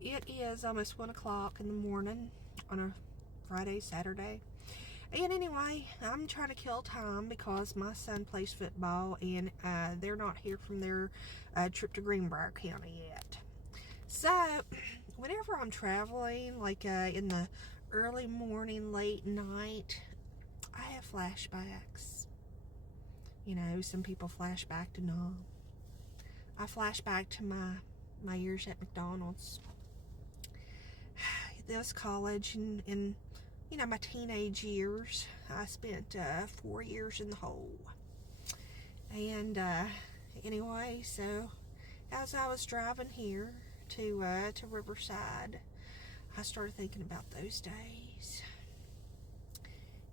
It is almost 1 o'clock in the morning on a Friday, Saturday. And anyway, I'm trying to kill time because my son plays football and they're not here from their trip to Greenbrier County yet. So, whenever I'm traveling, like in the early morning, late night, I have flashbacks. You know, some people flash back to Nam. I flash back to my years at McDonald's. This college and you know, my teenage years. I spent 4 years in the hole. And anyway, so as I was driving here to Riverside, I started thinking about those days.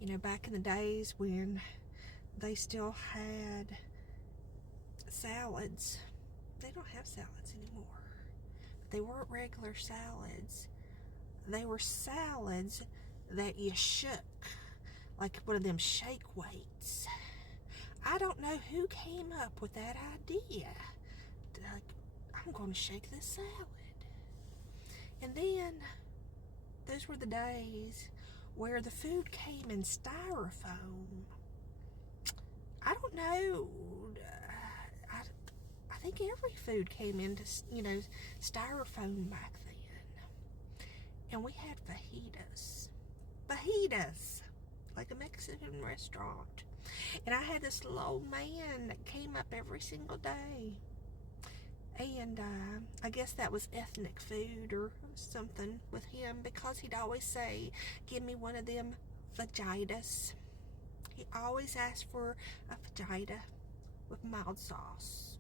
You know, back in the days when they still had salads. They don't have salads anymore. But they weren't regular salads. They were salads that you shook, like one of them shake weights. I don't know who came up with that idea. Like, I'm going to shake this salad. And then, those were the days where the food came in styrofoam. I don't know. I think every food came into, you know, styrofoam back then. And we had fajitas. Fajitas! Like a Mexican restaurant. And I had this little old man that came up every single day. And I guess that was ethnic food or something with him, because he'd always say, give me one of them fajitas. He always asked for a fajita with mild sauce.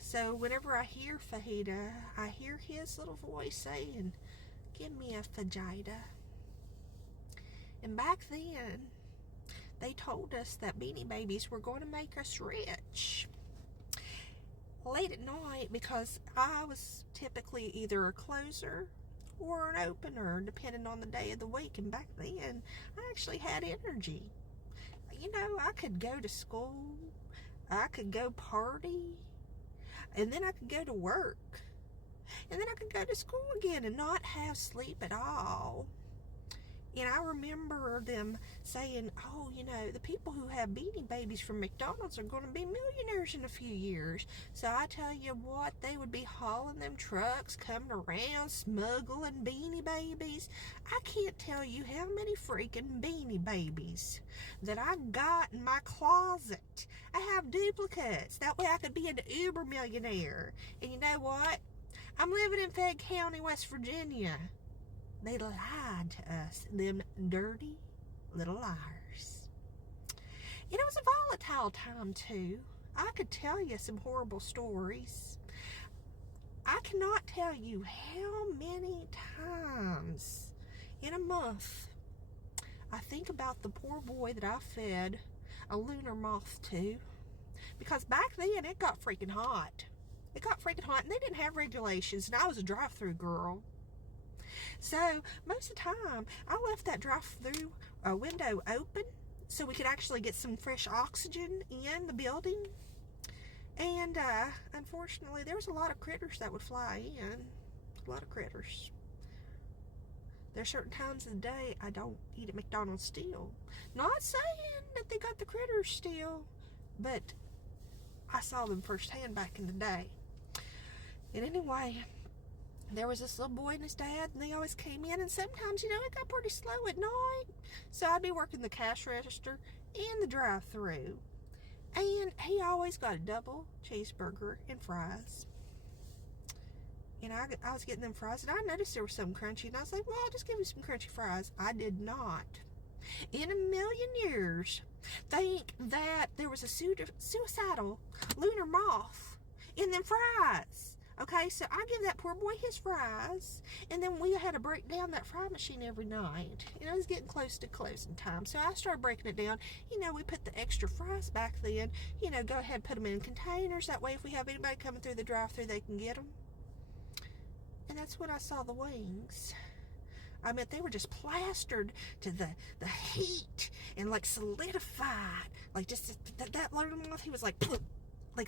So whenever I hear fajita, I hear his little voice saying, give me a fajita. And back then, they told us that Beanie Babies were going to make us rich. Late at night, because I was typically either a closer or an opener, depending on the day of the week. And back then, I actually had energy. You know, I could go to school, I could go party, and then I could go to work, and then I could go to school again and not have sleep at all. And I remember them saying, oh, you know, the people who have Beanie Babies from McDonald's are going to be millionaires in a few years. So I tell you what, they would be hauling them trucks, coming around, smuggling Beanie Babies. I can't tell you how many freaking Beanie Babies that I got in my closet. I have duplicates. That way I could be an uber millionaire. And you know what? I'm living in Fayette County, West Virginia. They lied to us, them dirty little liars. And it was a volatile time, too. I could tell you some horrible stories. I cannot tell you how many times in a month I think about the poor boy that I fed a lunar moth to. Because back then, it got freaking hot. It got freaking hot, and they didn't have regulations, and I was a drive-through girl. So, most of the time, I left that drive-through window open so we could actually get some fresh oxygen in the building. And, unfortunately, there was a lot of critters that would fly in. A lot of critters. There's certain times of the day I don't eat at McDonald's still. Not saying that they got the critters still, but I saw them firsthand back in the day. And anyway, there was this little boy and his dad, and they always came in, and sometimes, you know, it got pretty slow at night. So I'd be working the cash register and the drive-thru. And he always got a double cheeseburger and fries. And I was getting them fries, and I noticed there was some crunchy, and I was like, well, I'll just give me some crunchy fries. I did not, in a million years, think that there was a suicidal lunar moth in them fries. Okay, so I give that poor boy his fries, and then we had to break down that fry machine every night. You know, it was getting close to closing time, so I started breaking it down. You know, we put the extra fries back then. You know, go ahead, put them in containers. That way, if we have anybody coming through the drive-thru, they can get them. And that's when I saw the wings. I mean, they were just plastered to the heat and, like, solidified. Like, just that lunar moth, he was like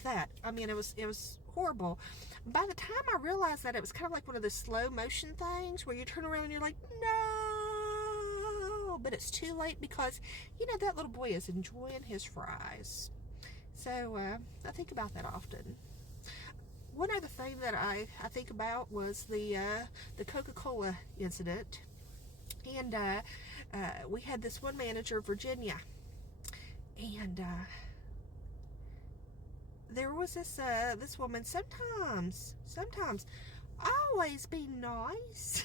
that. I mean, it was horrible. By the time I realized that it was kind of like one of the slow motion things where you turn around and you're like, no, but it's too late because, you know, that little boy is enjoying his fries. So I think about that often. One other thing that I think about was the Coca-Cola incident. And we had this one manager, Virginia, and there was this woman. Sometimes, always be nice.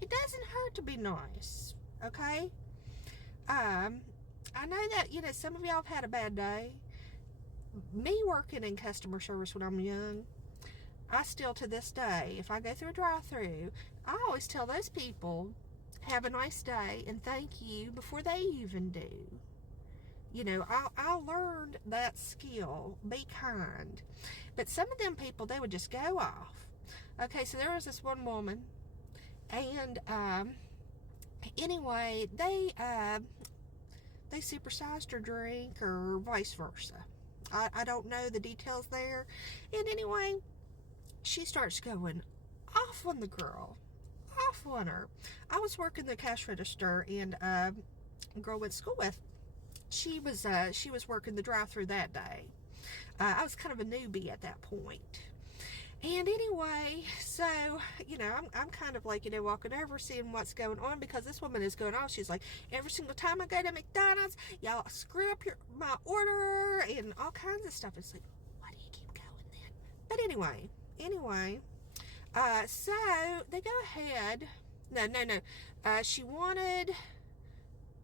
It doesn't hurt to be nice, okay? I know that, you know, some of y'all have had a bad day. Me working in customer service when I'm young, I still to this day, if I go through a drive-thru, I always tell those people, have a nice day and thank you before they even do. You know, I learned that skill. Be kind. But some of them people, they would just go off. Okay, so there was this one woman, and anyway, they supersized her drink or vice versa. I don't know the details there. And anyway, she starts going off on the girl. Off on her. I was working the cash register, and a girl I went to school with, she was working the drive-thru that day. I was kind of a newbie at that point. And anyway, so, you know, I'm kind of like, you know, walking over, seeing what's going on, because this woman is going off. She's like, every single time I go to McDonald's, y'all screw up my order and all kinds of stuff. It's like, why do you keep going then? But anyway, so they go ahead. No. She wanted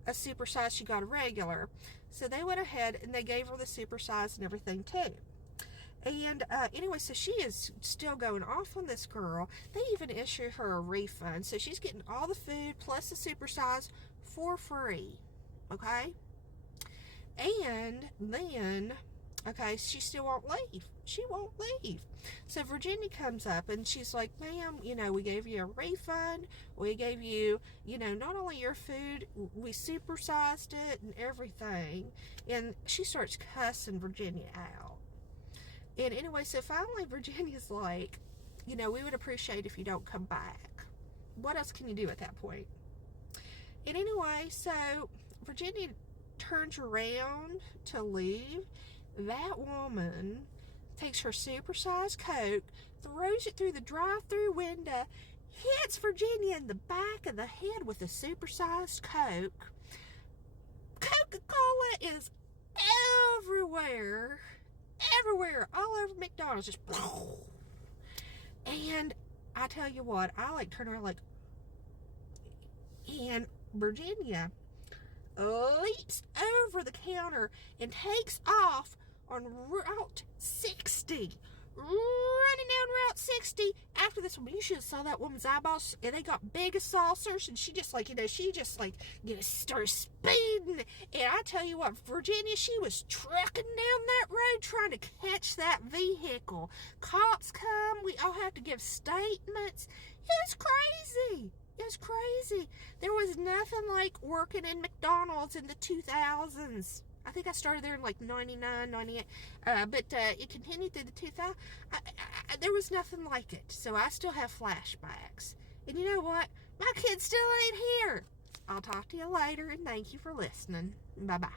a supersize. She got a regular. So they went ahead and they gave her the supersize and everything too. And anyway, so she is still going off on this girl. They even issued her a refund. So she's getting all the food plus the supersize for free. Okay? And then, okay, she still won't leave. She won't leave. So Virginia comes up and she's like, ma'am, you know, we gave you a refund. We gave you, you know, not only your food, we supersized it and everything. And she starts cussing Virginia out. And anyway, so finally Virginia's like, you know, we would appreciate if you don't come back. What else can you do at that point? And anyway, so Virginia turns around to leave. That woman takes her supersized Coke, throws it through the drive-thru window, hits Virginia in the back of the head with a supersized Coke. Coca-Cola is everywhere, all over McDonald's, just, and I tell you what, I like turn around like, and Virginia leaps over the counter and takes off on Route 60, running down Route 60 after this woman. You should have saw that woman's eyeballs, and they got big as saucers, and she just like, you know, started speeding. And I tell you what, Virginia, she was trucking down that road trying to catch that vehicle. Cops come, we all have to give statements. It was crazy. It was crazy. There was nothing like working in McDonald's in the 2000's. I think I started there in like 99, 98, but it continued through the 2000s. There was nothing like it, so I still have flashbacks. And you know what? My kids still ain't here. I'll talk to you later, and thank you for listening. Bye-bye.